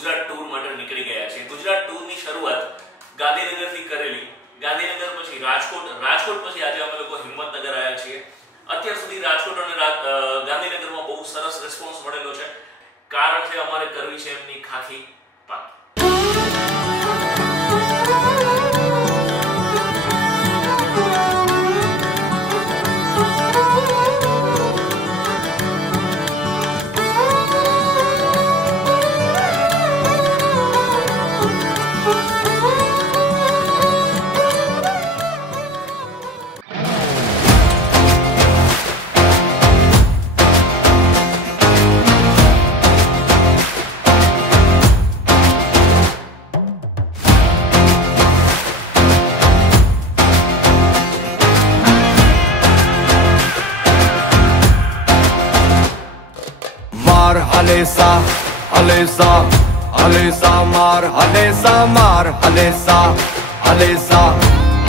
ગુજરાત ટૂર માટે નીકળી ગયા છીએ। ગુજરાત ટૂરની શરૂઆત ગાંધીનગરથી કરેલી, ગાંધીનગર પછી રાજકોટ, રાજકોટ પછી આજે અમે લોકો હિંમતનગર આવ્યા છીએ। અત્યાર સુધી રાજકોટ અને ગાંધીનગરમાં બહુ સરસ રિસ્પોન્સ મળેલો છે, કારણ છે અમારે કરવી છે એમની ખાખી પાકી। हलेसा हलेसा हलेसा मार हलेसा मार हलेसा हलेसा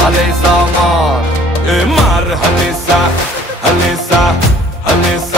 हलेसा मार मार हलेसा हलेसा हलेसा